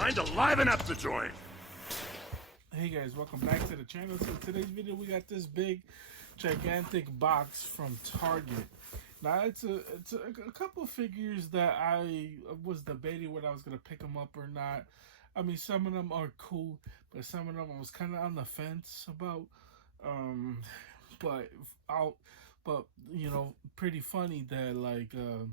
time to liven up the joint. Hey guys, welcome back to the channel. So today's video we got this big gigantic box from Target. Now it's a couple of figures that I was debating whether I was gonna pick them up or not. I mean, some of them are cool, but some of them I was kind of on the fence about. Um, but I'll, but you know, pretty funny that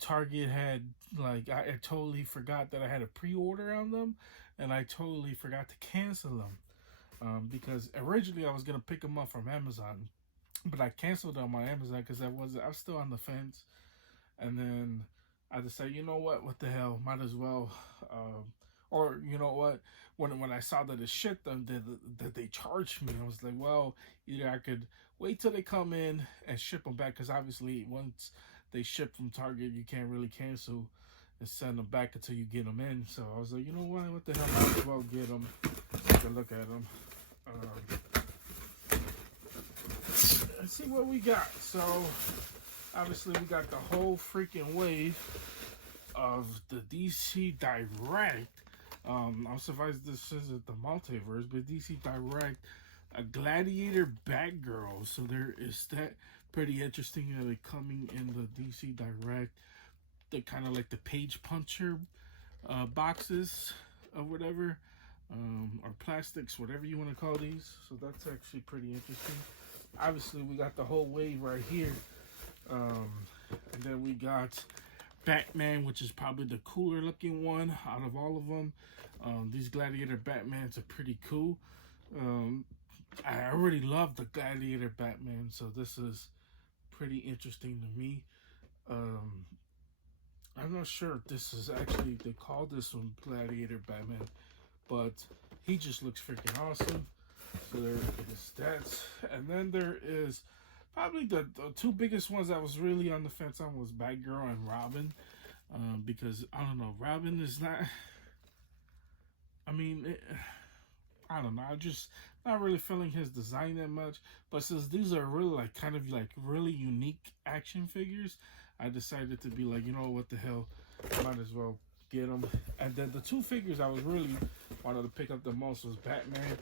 Target had I totally forgot that I had a pre-order on them, and I totally forgot to cancel them because originally I was gonna pick them up from Amazon, but I canceled them on Amazon because I was still on the fence, and then I decided, you know what the hell, might as well. Or you know what, when I saw that it shipped them, that they charged me, I was like, well, either I could wait till they come in and ship them back, because obviously once they ship from Target, you can't really cancel and send them back until you get them in. So I was like, you know what the hell, might as well get them, take a look at them. Let's see what we got. So obviously we got the whole freaking wave of the DC Direct. I'm surprised this isn't the Multiverse, but DC Direct, a Gladiator Batgirl. So there is that. Pretty interesting that it coming in the DC Direct. They kind of like the page puncher boxes or whatever, or plastics, whatever you want to call these. So that's actually pretty interesting. Obviously, we got the whole wave right here. And then we got Batman, which is probably the cooler looking one out of all of them. These Gladiator Batmans are pretty cool. I already love the Gladiator Batman, so this is pretty interesting to me. I'm not sure if this is actually, they call this one Gladiator Batman, but he just looks freaking awesome. So there is that. And then there is probably the two biggest ones I was really on the fence on was Batgirl and Robin. Because, I don't know, Robin is not, I mean, I don't know, I just not really feeling his design that much. But since these are really kind of really unique action figures, I decided to be like, you know what the hell, might as well get them. And then the two figures I was really wanted to pick up the most was Batman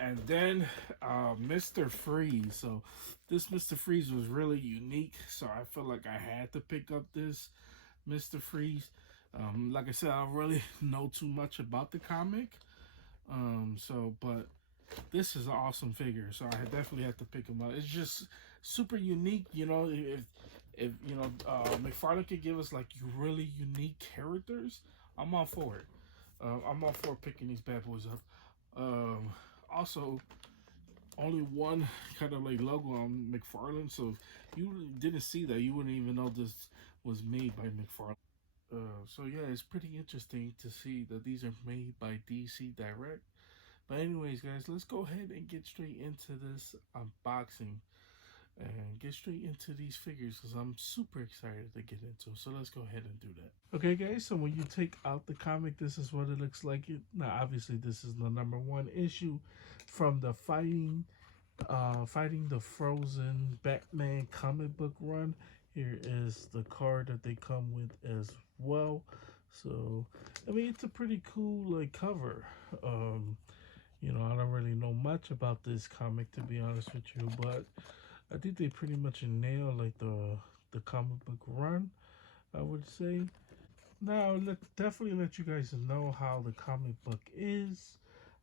and then Mr. Freeze. So this Mr. Freeze was really unique, so I felt like I had to pick up this Mr. Freeze. Like I said, I don't really know too much about the comic. But this is an awesome figure, so I definitely have to pick him up. It's just super unique, you know. If McFarlane could give us like really unique characters, I'm all for it. I'm all for picking these bad boys up. Also, only one kind of like logo on McFarlane, so if you didn't see that, you wouldn't even know this was made by McFarlane. So yeah, it's pretty interesting to see that these are made by DC Direct. But anyways, guys, let's go ahead and get straight into this unboxing and get straight into these figures because I'm super excited to get into. So let's go ahead and do that. Okay, guys, so when you take out the comic, this is what it looks like. Now, obviously, this is the #1 issue from the Fighting the Frozen Batman comic book run. Here is the card that they come with as well. So, I mean, it's a pretty cool cover. I don't really know much about this comic, to be honest with you, but I think they pretty much nail the comic book run, I would say. Now, definitely let you guys know how the comic book is.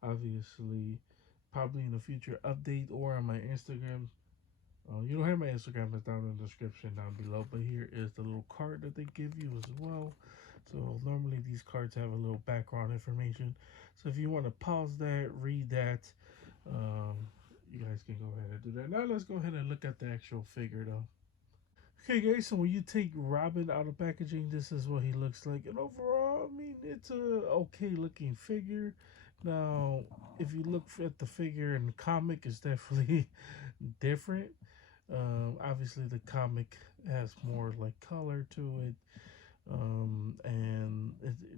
Obviously, probably in a future update or on my Instagram. You don't have my Instagram, it's down in the description down below. But here is the little card that they give you as well. So normally these cards have a little background information. So if you want to pause that, read that, you guys can go ahead and do that. Now let's go ahead and look at the actual figure though. Okay guys, so when you take Robin out of packaging, this is what he looks like. And overall, I mean, it's a okay looking figure. Now, if you look at the figure in the comic, it's definitely different. Obviously, the comic has more color to it, and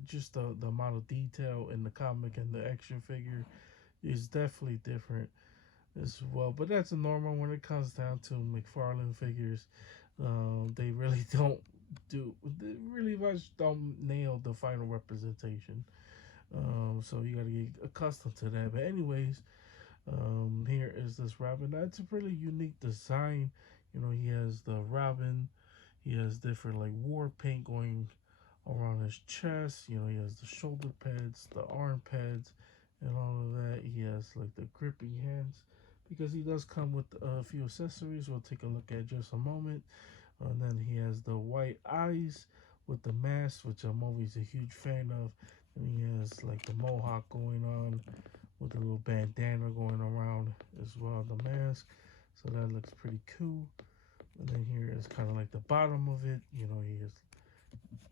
just the amount of detail in the comic and the action figure is definitely different as well. But that's a normal when it comes down to McFarlane figures. They really don't do, they really much don't nail the final representation. So you gotta get accustomed to that. But anyways, here is this Robin. That's a really unique design. You know, he has the Robin. He has different like war paint going around his chest. You know, he has the shoulder pads, the arm pads, and all of that. He has like the grippy hands because he does come with a few accessories. We'll take a look at just a moment. And then he has the white eyes with the mask, which I'm always a huge fan of. And he has like the mohawk going on with a little bandana going around as well, the mask. So that looks pretty cool. And then here is kind of like the bottom of it. You know, he has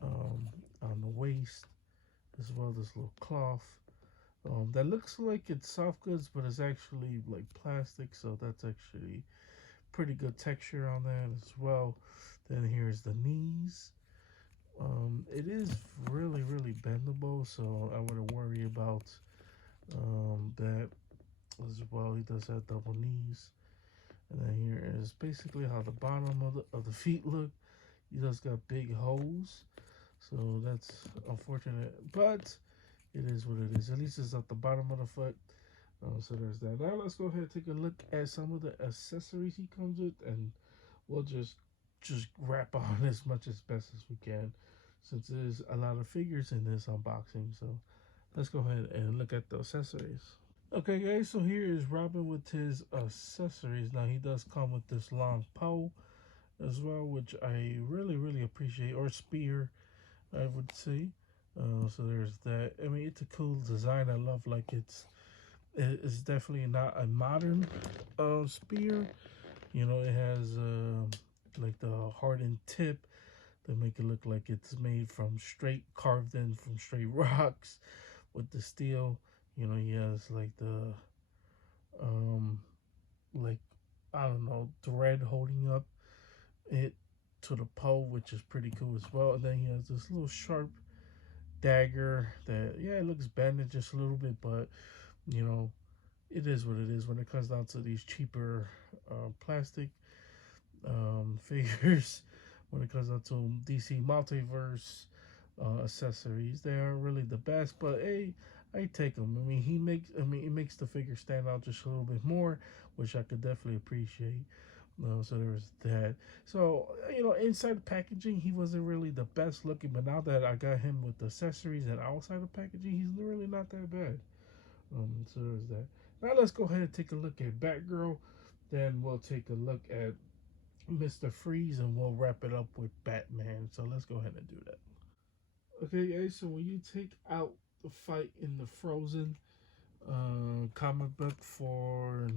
on the waist as well this little cloth. That looks like it's soft goods, but it's actually like plastic. So that's actually pretty good texture on that as well. Then here's the knees. It is really, really bendable, so I wouldn't worry about that as well. He does have double knees. And then here is basically how the bottom of the feet look. He does got big holes, so that's unfortunate, but it is what it is. At least it's at the bottom of the foot. So there's that. Now let's go ahead and take a look at some of the accessories he comes with, and we'll just wrap on as much as best as we can, since there's a lot of figures in this unboxing. So let's go ahead and look at the accessories. Okay, guys, so here is Robin with his accessories. Now he does come with this long pole as well, which I really, really appreciate, or spear, I would say. So there's that. I mean, it's a cool design. I love like it's definitely not a modern spear. You know, it has like the hardened tip that make it look like it's made from straight carved in from straight rocks with the steel. You know, he has like the um like I don't know thread holding up it to the pole, which is pretty cool as well. And then he has this little sharp dagger that, yeah, it looks bended just a little bit, but you know, it is what it is when it comes down to these cheaper plastic figures. When it comes down to DC Multiverse accessories, they aren't really the best, but hey, I take them. I mean, it makes the figure stand out just a little bit more, which I could definitely appreciate. So there was that. So you know, inside the packaging, he wasn't really the best looking, but now that I got him with the accessories and outside the packaging, he's really not that bad. So there's that. Now let's go ahead and take a look at Batgirl. Then we'll take a look at Mr. Freeze, and we'll wrap it up with Batman. So let's go ahead and do that. Okay, guys. So when you take out the fight in the Frozen comic book for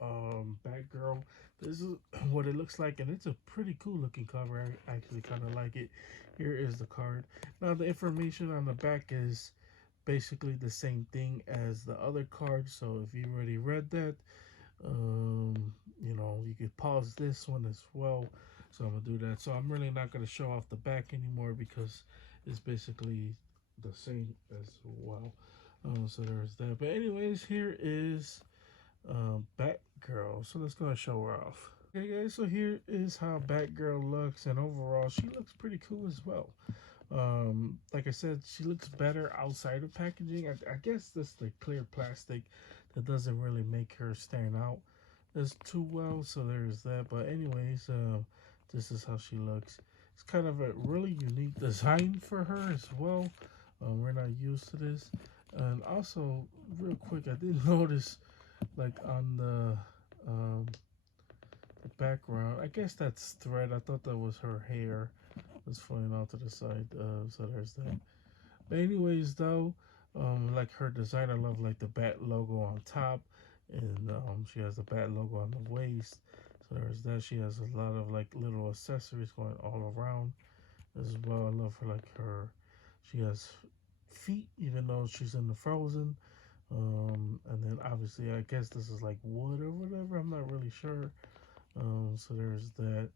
Batgirl, this is what it looks like, and it's a pretty cool looking cover. I actually kind of like it. Here is the card. Now the information on the back is basically the same thing as the other card. So if you already read that, you know, you could pause this one as well. So I'm gonna do that. So I'm really not gonna show off the back anymore because it's basically the same as well. So there's that. But anyways, here is Batgirl. So let's go and show her off. Okay, guys. So here is how Batgirl looks, and overall, she looks pretty cool as well. Like I said, she looks better outside of packaging. I guess this the clear plastic that doesn't really make her stand out as too well. So there's that. But anyways, this is how she looks. It's kind of a really unique design for her as well. We're not used to this. And also, real quick, I did notice, like on the background, I guess that's thread. I thought that was her hair that's flying out to the side. So there's that. But anyways, though, like her design, I love like the bat logo on top, and she has the bat logo on the waist. So there's that. She has a lot of like little accessories going all around as well. I love her like her. She has feet, even though she's in the Frozen. And then obviously, I guess this is like wood or whatever. I'm not really sure. So there's that.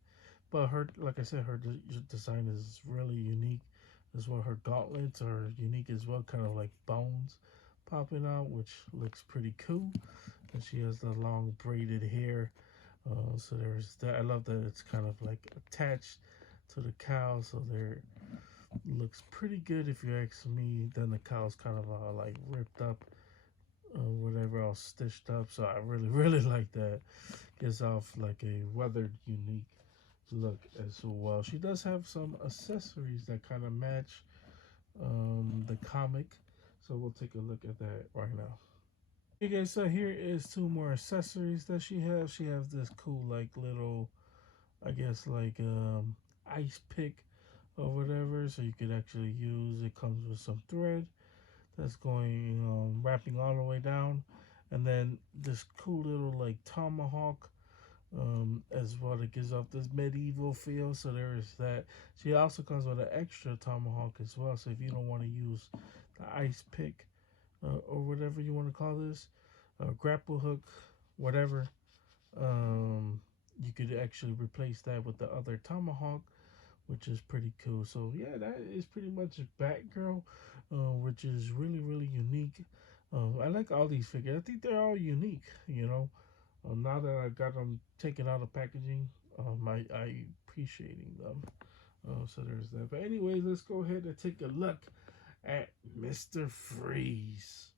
But her, like I said, her design is really unique as well. Her gauntlets are unique as well, kind of like bones popping out, which looks pretty cool. And she has the long braided hair. So there's that. I love that it's kind of like attached to the cow. So there, Looks pretty good if you ask me. Then the cow's kind of like ripped up, whatever, all stitched up. So I really, really like that. Gives off like a weathered, unique look as well. She does have some accessories that kind of match the comic. So we'll take a look at that right now. Okay, so here is two more accessories that she has. She has this cool like little, I guess like ice pick or whatever. So you could actually use. It comes with some thread that's going wrapping all the way down, and then this cool little like tomahawk as well that gives off this medieval feel. So there is that. She also comes with an extra tomahawk as well. So if you don't want to use the ice pick or whatever you want to call this, grapple hook, whatever, um, you could actually replace that with the other tomahawk, which is pretty cool. So yeah, that is pretty much Batgirl, which is really really unique. I like all these figures. I think they're all unique. Now that I got them taken out of packaging, I appreciating them. So there's that. But anyways, let's go ahead and take a look at Mr. Freeze.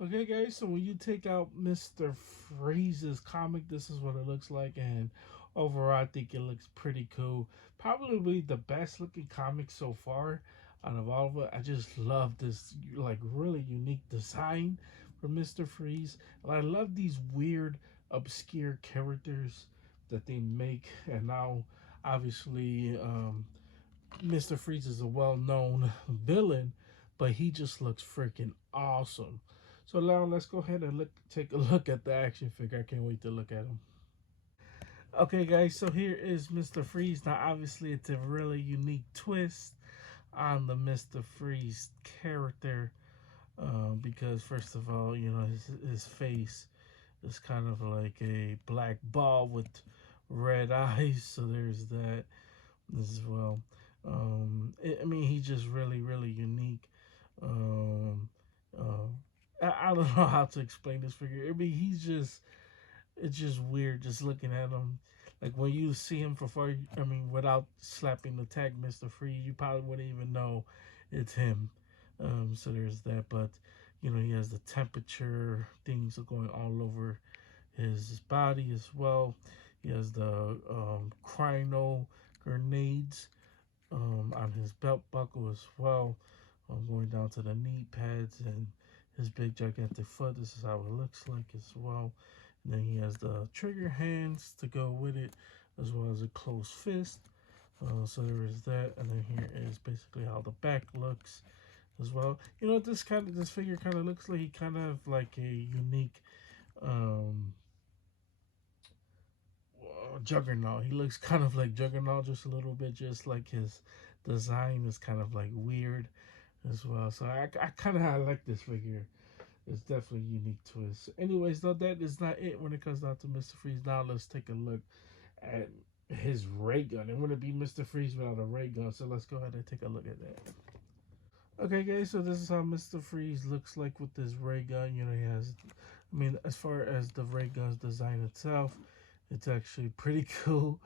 Okay, guys, so when you take out Mr. Freeze's comic, this is what it looks like, and overall, I think it looks pretty cool. Probably the best looking comic so far out of all of it. I just love this, like, really unique design for Mr. Freeze. And I love these weird, obscure characters that they make, and now, obviously, Mr. Freeze is a well known villain, but he just looks freaking awesome. So now let's go ahead and take a look at the action figure. I can't wait to look at him. Okay, guys, so here is Mr. Freeze. Now, obviously, it's a really unique twist on the Mr. Freeze character because, first of all, his face is kind of like a black ball with red eyes. So there's that as well. I mean, he's just really, really unique. Um, I don't know how to explain this figure. I mean, it's just weird just looking at him. Like when you see him for far, I mean, without slapping the tag Mr. Freeze, you probably wouldn't even know it's him. So there's that. But, he has the temperature, things are going all over his body as well. He has the crino grenades on his belt buckle as well, going down to the knee pads and his big gigantic foot. This is how it looks like as well. And then he has the trigger hands to go with it, as well as a closed fist. So there is that, and then here is basically how the back looks as well. This figure kind of looks like he kind of like a unique Juggernaut. He looks kind of like Juggernaut just a little bit, just like his design is kind of like weird as well. So I kind of like this figure. It's definitely a unique twist. Anyways, though, that is not it when it comes down to Mr. Freeze. Now let's take a look at his ray gun. It wouldn't be Mr. Freeze without a ray gun. So let's go ahead and take a look at that. Okay, guys, so this is how Mr. Freeze looks like with this ray gun. He has, I mean, as far as the ray gun's design itself, it's actually pretty cool.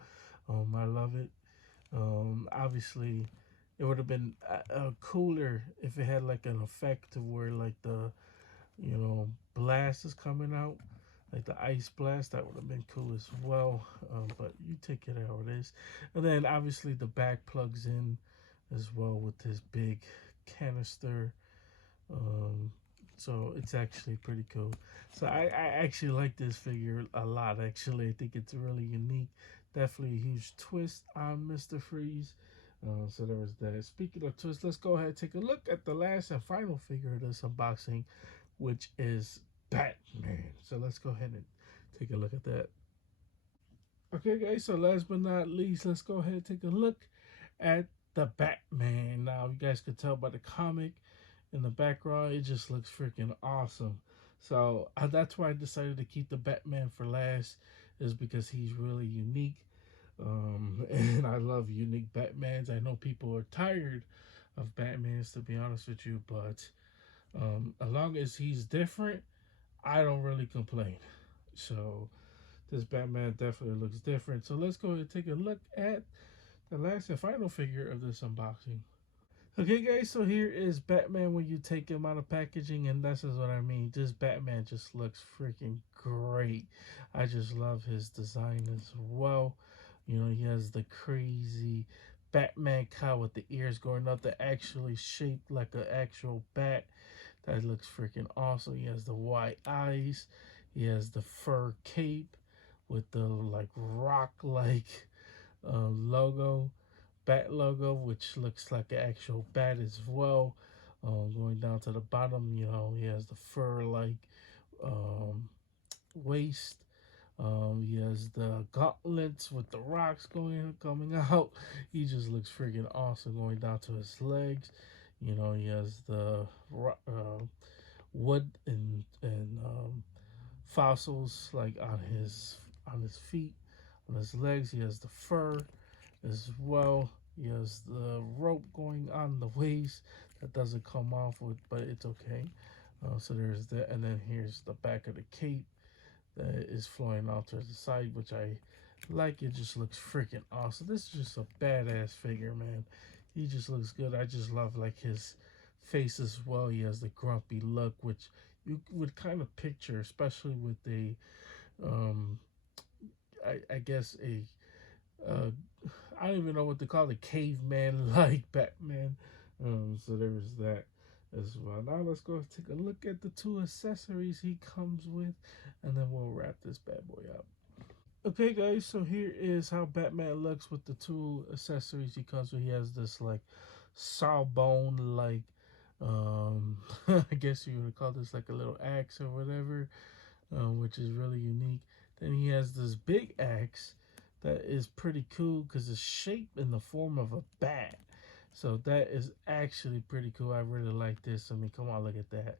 I love it. Obviously, it would have been cooler if it had like an effect to where like the blast is coming out, like the ice blast. That would have been cool as well. But you take it how it is. And then obviously the back plugs in as well with this big canister. So it's actually pretty cool. So I actually like this figure a lot. Actually, I think it's really unique. Definitely a huge twist on Mr. Freeze. So there was that. Speaking of twists, let's go ahead and take a look at the last and final figure of this unboxing, which is Batman. So let's go ahead and take a look at that. Okay, guys, so last but not least, let's go ahead and take a look at the Batman. Now, you guys could tell by the comic in the background, it just looks freaking awesome. So that's why I decided to keep the Batman for last, is because he's really unique. And I love unique Batmans. I know people are tired of Batmans, to be honest with you, but as long as he's different, I don't really complain. So this Batman definitely looks different. So let's go ahead and take a look at The last and final figure of this unboxing. Okay, guys, so here is Batman when you take him out of packaging, and this is what I mean. This Batman just looks freaking great. I just love his design as well. You know, he has the crazy Batman cowl with the ears going up that actually shaped like an actual bat. That looks freaking awesome. He has the white eyes. He has the fur cape with the like rock like logo, bat logo, which looks like an actual bat as well. Going down to the bottom, you know, he has the fur like um, waist. He has the gauntlets with the rocks coming out. He just looks freaking awesome. Going down to his legs, you know, he has the wood and fossils like on his feet, on his legs. He has the fur as well. He has the rope going on the waist that doesn't come off with, but it's okay. So there's that, and then here's the back of the cape that is flowing off to the side, which I like. It just looks freaking awesome. This is just a badass figure, man. He just looks good. I just love like his face as well. He has the grumpy look, which you would kind of picture, especially with um, I guess uh, I don't even know what to call it, caveman like Batman. So there was that as well. Now let's go take a look at the two accessories he comes with, and then we'll wrap this bad boy up. Okay, guys, so here is how Batman looks with the two accessories he comes with. He has this like sawbone like I guess you would call this like a little axe or whatever, which is really unique. Then he has this big axe that is pretty cool because it's shaped in the form of a bat. So that is actually pretty cool. I really like this. I mean, come on, look at that.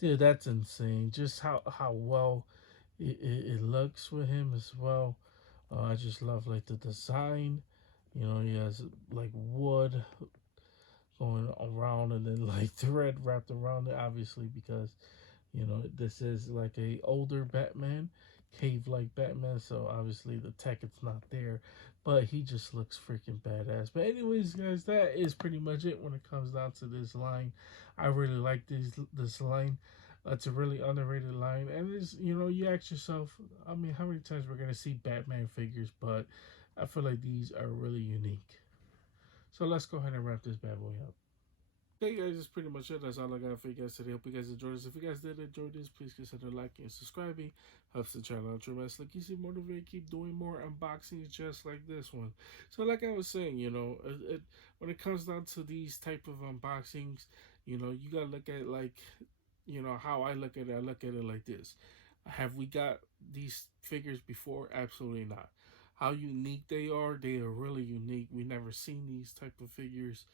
Dude, that's insane. Just how well it looks with him as well. I just love like the design. You know, he has like wood going around and then like thread wrapped around it, obviously, because you know this is like a older Batman, cave like Batman, so obviously the tech it's not there, but he just looks freaking badass. But anyways, guys, that is pretty much it when it comes down to this line. I really like this line. It's a really underrated line, and it's, you know, you ask yourself, I mean, how many times we're gonna see Batman figures, but I feel like these are really unique. So let's go ahead and wrap this bad boy up. Hey guys, that's pretty much it. That's all I got for you guys today. Hope you guys enjoyed this. If you guys did enjoy this, please consider liking and subscribing. Helps the channel out tremendously. Keeps you motivated. Keep doing more unboxings just like this one. So, like I was saying, you know, when it comes down to these type of unboxings, you know, you gotta look at it like, you know, how I look at it. I look at it like this: have we got these figures before? Absolutely not. How unique they are really unique. We never seen these type of figures,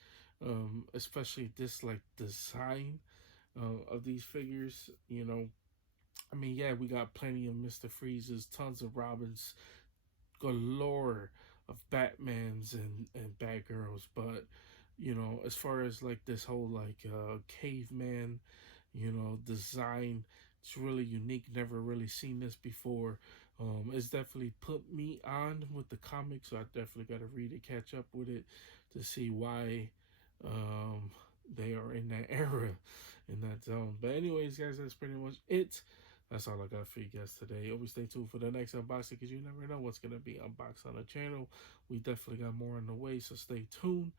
especially this like design of these figures. You know, I mean, yeah, we got plenty of Mr. Freezes, tons of Robins, galore of Batmans and Batgirls, but you know, as far as like this whole like caveman, you know, design, it's really unique. Never really seen this before. It's definitely put me on with the comics, so I definitely got to read it, catch up with it, to see why um, they are in that era, in that zone. But anyways, guys, that's pretty much it. That's all I got for you guys today. Always stay tuned for the next unboxing because you never know what's going to be unboxed on the channel. We definitely got more on the way, so stay tuned.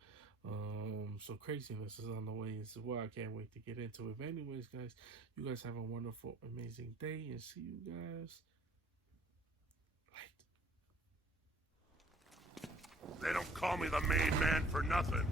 So craziness is on the way as well. I can't wait to get into it. But anyways, guys, you guys have a wonderful, amazing day, and see you guys later. They don't call me the main man for nothing.